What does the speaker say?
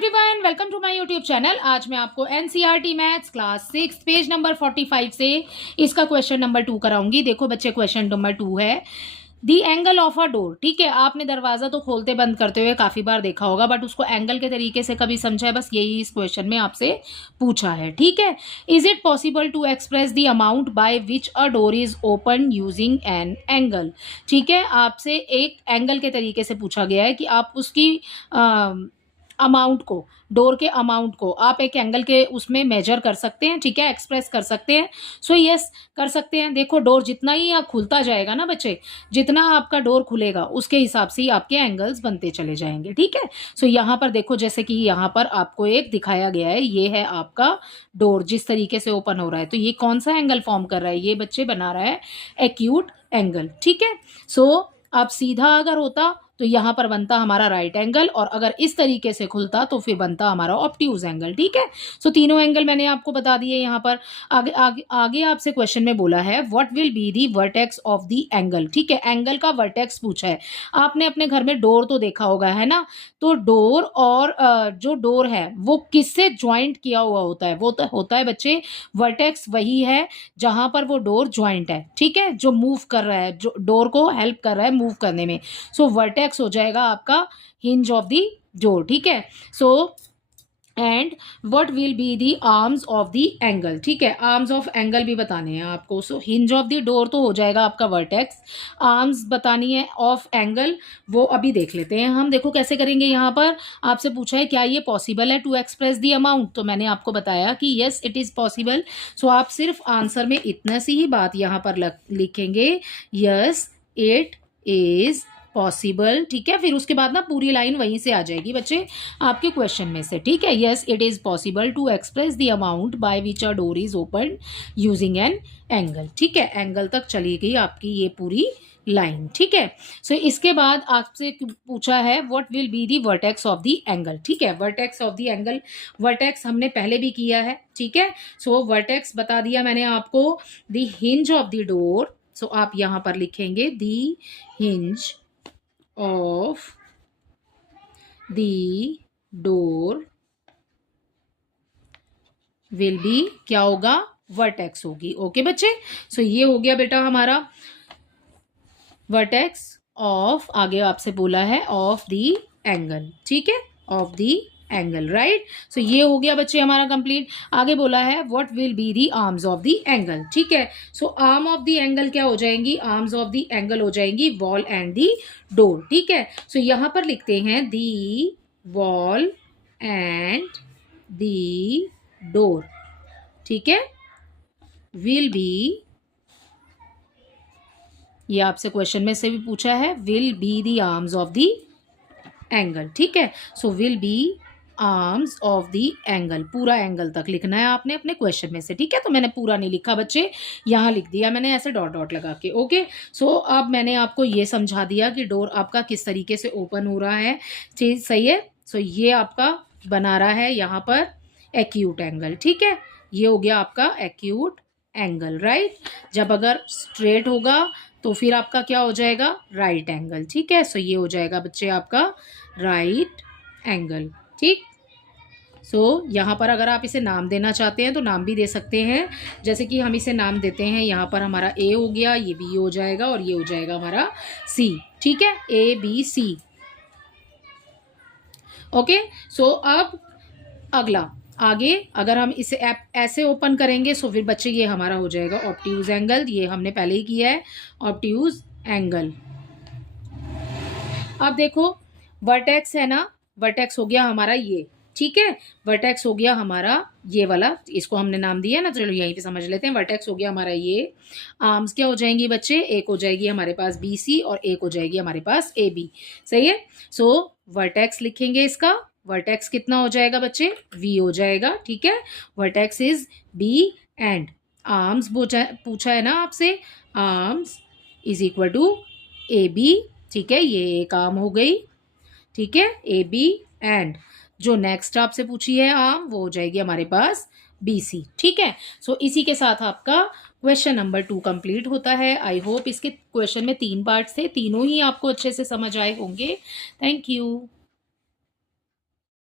Everyone, welcome to my YouTube channel. आज मैं आपको NCERT maths class 6 page number 45 से इसका क्वेश्चन नंबर 2 कराऊंगी। देखो बच्चे, क्वेश्चन नंबर 2 है दी एंगल ऑफ अ डोर। ठीक है, आपने दरवाजा तो खोलते बंद करते हुए काफी बार देखा होगा, बट उसको एंगल के तरीके से कभी समझा है? बस यही इस क्वेश्चन में आपसे पूछा है। ठीक है, is it possible to express the amount by which a door is open using an angle. ठीक है, आपसे एक एंगल के तरीके से पूछा गया है कि आप उसकी अमाउंट को, डोर के अमाउंट को आप एक एंगल के उसमें मेजर कर सकते हैं। ठीक है, एक्सप्रेस कर सकते हैं। सो यस, कर सकते हैं। देखो, डोर जितना ही आप खुलता जाएगा ना बच्चे, जितना आपका डोर खुलेगा उसके हिसाब से ही आपके एंगल्स बनते चले जाएंगे। ठीक है, सो यहाँ पर देखो, जैसे कि यहाँ पर आपको एक दिखाया गया है, ये है आपका डोर जिस तरीके से ओपन हो रहा है, तो ये कौन सा एंगल फॉर्म कर रहा है? ये बच्चे बना रहा है एक्यूट एंगल। ठीक है, सो अब सीधा अगर होता तो यहां पर बनता हमारा राइट एंगल, और अगर इस तरीके से खुलता तो फिर बनता हमारा ऑब्ट्यूज एंगल। ठीक है, सो तीनों एंगल मैंने आपको बता दिए। यहां पर आगे आगे आगे आपसे क्वेश्चन में बोला है what will be the vertex of the angle. ठीक है, एंगल का वर्टेक्स पूछा है। आपने अपने घर में डोर तो देखा होगा, है ना? तो डोर और जो डोर है वो किससे ज्वाइंट किया हुआ होता है? वो तो होता है बच्चे, वर्टेक्स वही है जहां पर वो डोर ज्वाइंट है। ठीक है, जो मूव कर रहा है, जो डोर को हेल्प कर रहा है मूव करने में। सो वर्टेक्स हो जाएगा आपका हिंज ऑफ दी डोर। ठीक है, so and what will be the arms of the angle. ठीक है, आर्म्स ऑफ एंगल भी बताने हैं आपको। सो हिंज ऑफ दी डोर तो हो जाएगा आपका वर्टेक्स, आर्म्स बतानी है ऑफ एंगल, वो अभी देख लेते हैं हम। देखो कैसे करेंगे। यहाँ पर आपसे पूछा है क्या ये पॉसिबल है टू एक्सप्रेस दी अमाउंट, तो मैंने आपको बताया कि यस इट इज पॉसिबल। सो आप सिर्फ आंसर में इतना सी ही बात यहाँ पर लिखेंगे, यस इट इज पॉसिबल। ठीक है, फिर उसके बाद ना पूरी लाइन वहीं से आ जाएगी बच्चे आपके क्वेश्चन में से। ठीक है, yes it is possible to express the amount by which a door is open using an angle. ठीक है, एंगल तक चली गई आपकी ये पूरी लाइन। ठीक है, सो इसके बाद आपसे पूछा है what will be the vertex of the angle. ठीक है, vertex of the angle, vertex हमने पहले भी किया है। ठीक है, सो वर्टेक्स बता दिया मैंने आपको, the hinge of the door. So आप यहां पर लिखेंगे the hinge of the door will be क्या होगा? वर्टेक्स होगी। ओके बच्चे, सो ये हो गया बेटा हमारा वर्टेक्स ऑफ, आगे आपसे बोला है ऑफ द एंगल। ठीक है, ऑफ द एंगल, राइट। सो ये हो गया बच्चे हमारा कंप्लीट। आगे बोला है what will be the arms of the angle. ठीक है, सो आर्म ऑफ द एंगल क्या हो जाएंगी? आर्म्स ऑफ द एंगल हो जाएंगी वॉल एंड दी डोर। ठीक है, सो यहां पर लिखते हैं the wall and the door. ठीक है, विल बी, ये आपसे क्वेश्चन में से भी पूछा है, will be the arms of the angle. ठीक है, so will be arms of the angle, पूरा एंगल तक लिखना है आपने अपने क्वेश्चन में से। ठीक है, तो मैंने पूरा नहीं लिखा बच्चे, यहाँ लिख दिया मैंने ऐसे डॉट डॉट लगा के। ओके, सो अब मैंने आपको ये समझा दिया कि डोर आपका किस तरीके से ओपन हो रहा है। चीज सही है। सो ये आपका बना रहा है यहाँ पर एक्यूट एंगल। ठीक है, ये हो गया आपका एक्यूट एंगल, राइट। जब अगर स्ट्रेट होगा तो फिर आपका क्या हो जाएगा? Right angle. ठीक है, सो ये हो जाएगा बच्चे आपका राइट एंगल। ठीक, सो यहाँ पर अगर आप इसे नाम देना चाहते हैं तो नाम भी दे सकते हैं। जैसे कि हम इसे नाम देते हैं, यहाँ पर हमारा ए हो गया, ये बी हो जाएगा, और ये हो जाएगा हमारा सी। ठीक है, ए बी सी। ओके, सो अब अगला, आगे अगर हम इसे ऐसे ओपन करेंगे सो फिर बच्चे ये हमारा हो जाएगा ऑब्ट्यूज एंगल। ये हमने पहले ही किया है, ऑब्ट्यूज एंगल। अब देखो वर्टेक्स है ना, वर्टेक्स हो गया हमारा ये। ठीक है, वर्टेक्स हो गया हमारा ये वाला, इसको हमने नाम दिया ना, चलो यहीं पे समझ लेते हैं। वर्टेक्स हो गया हमारा ये। आर्म्स क्या हो जाएंगी बच्चे? एक हो जाएगी हमारे पास बी सी, और एक हो जाएगी हमारे पास ए बी। सही है, सो वर्टेक्स लिखेंगे इसका। वर्टेक्स कितना हो जाएगा बच्चे? वी हो जाएगा। ठीक है, vertex is B and arms पूछा है ना आपसे, arms is equal to A B. ठीक है, ये एक आर्म हो गई। ठीक है, ए बी, एंड जो नेक्स्ट आपसे पूछी है आर्म वो हो जाएगी हमारे पास बी सी। ठीक है, सो इसी के साथ आपका क्वेश्चन नंबर 2 कंप्लीट होता है। आई होप इसके क्वेश्चन में 3 पार्ट्स थे, तीनों ही आपको अच्छे से समझ आए होंगे। Thank you.